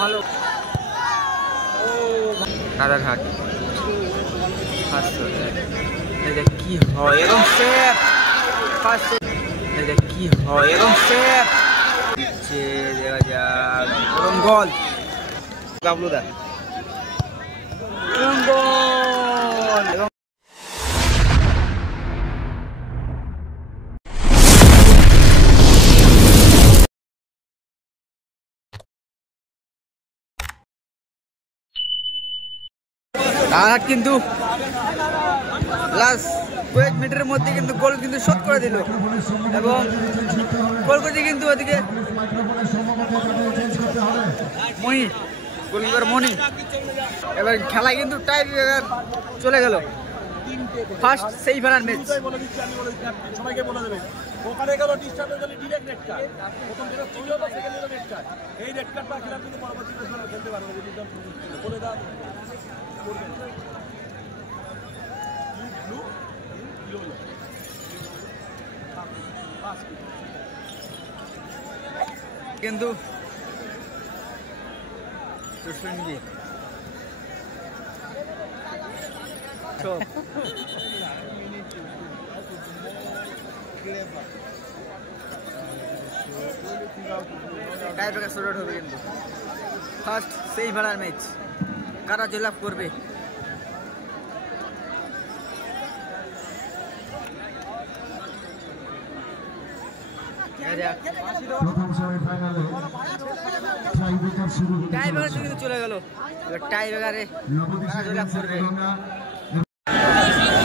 ভালো। ও রাজারহাট কি হয় এবং সেফ কি হয় এবং সেফ দেখা যাক এবং গোল বাবলুদা এবং গোল এবং রাজারহাট কিন্তু লাস্ট কয়েক মিনিটের মধ্যে কিন্তু গোল কিন্তু শোধ করে দিল এবং গোল করতে কিন্তু ওদিকে মণি গোলকিপার মণি। এবার খেলা কিন্তু টাই ব্রেকার চলে গেল। ফার্স্ট সেই ফেলার ম্যাচ সবাইকে বলে দেবেন ওখানে গেল ডিস্টার্ব হয়ে গেল ডিরেক্ট রেড কার্ড প্রথম যেটা ছিল না সেকেন্ড যেটা রেড কার্ড এই রেড কার্ডটা খেলা কিন্তু পরবর্তীতে খেলতে পারবে বলে দাও কিন্তু হবে কিন্তু ফার্স্ট সেই ভেলার ম্যাচ কারা জয়লাভ করবে। চলে গেল টাই ব্রেকারে জয়লাভ করবে।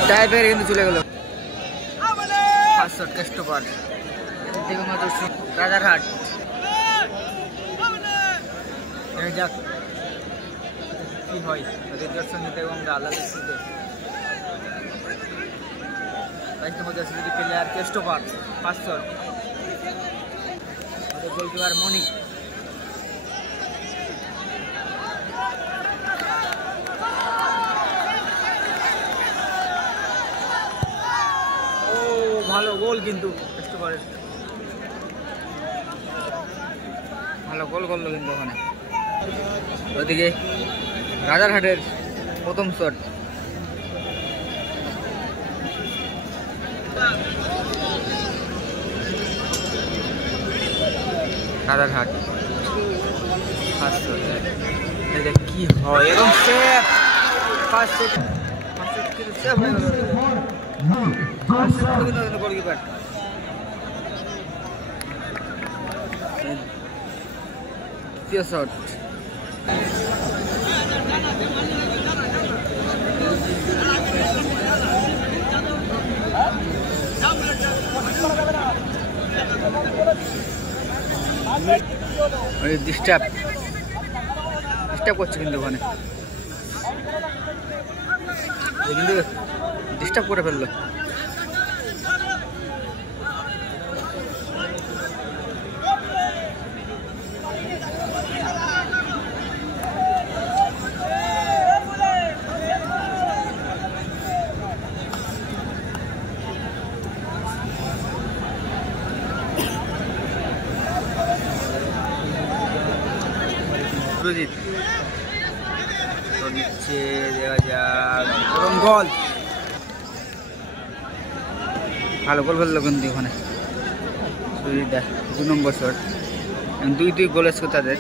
টাই ব্রেকারে কিন্তু চলে গেল ফার্স্ট শট ক্রিস্টোফার রাজারহাট। যাক কি হয় দর্শন নিতে এবং আল্লাহ player Christopher first shot goalkeeper মণি ভালো গোল কিন্তু ক্রিস্টোফারের ভালো গোল করলো কিন্তু ওখানে। ওদিকে রাজারহাটের প্রথম শট রাজারহাট ফার্স্ট শট কি হয় এবং সেফ ফার্স্ট শট সেফ হয়ে গেল গোলকিপার। দ্বিতীয় শট ডিস্টার্ব করছে কিন্তু ওখানে কিন্তু ডিস্টার্ব করে ফেললো। নিচ্ছে দেখা যাক এবং গোল ভালো গোল ফেললো কিন্তু ওখানে সুজিদা 2 নম্বর শট 2-2 গোল এসছে তাদের।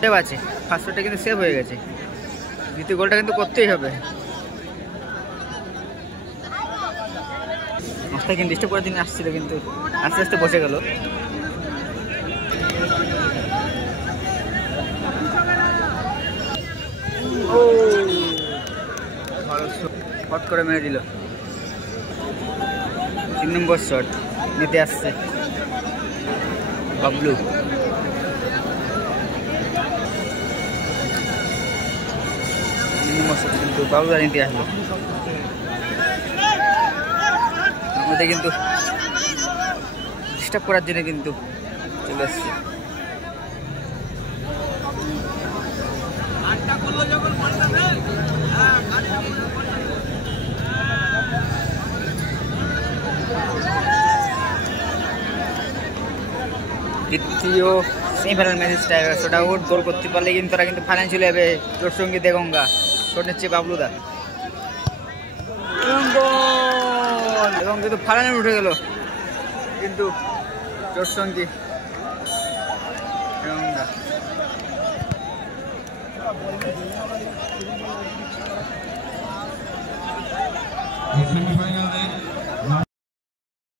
সেভ আছে ফার্স্ট শটটা কিন্তু সেভ হয়ে গেছে দ্বিতীয় গোলটা কিন্তু করতেই হবে। মাস্টার কিন্তু ডিস্টার্ব করার জন্য আসছিল কিন্তু আস্তে আস্তে বসে গেল। হট করে মেরে দিল 3 নম্বর শট নিতে আসছে বাবলু। 3 নম্বর শট কিন্তু বাবলু নিতে আসলো আমাদের কিন্তু ডিস্টার্ব করার জন্য কিন্তু চলে আসছে। দ্বিতীয় সেমিফাইনাল ম্যাচটা ওটা ওট গোল করতে পারলে কিন্তু তারা কিন্তু ফাইনাল চলে যাবে। জোর সঙ্গী দেগঙ্গা শট নিচ্ছে বাবলুদা এবং কিন্তু ফাইনালে উঠে গেল কিন্তু জোর সঙ্গী দেগঙ্গা। সেমিফাইনালে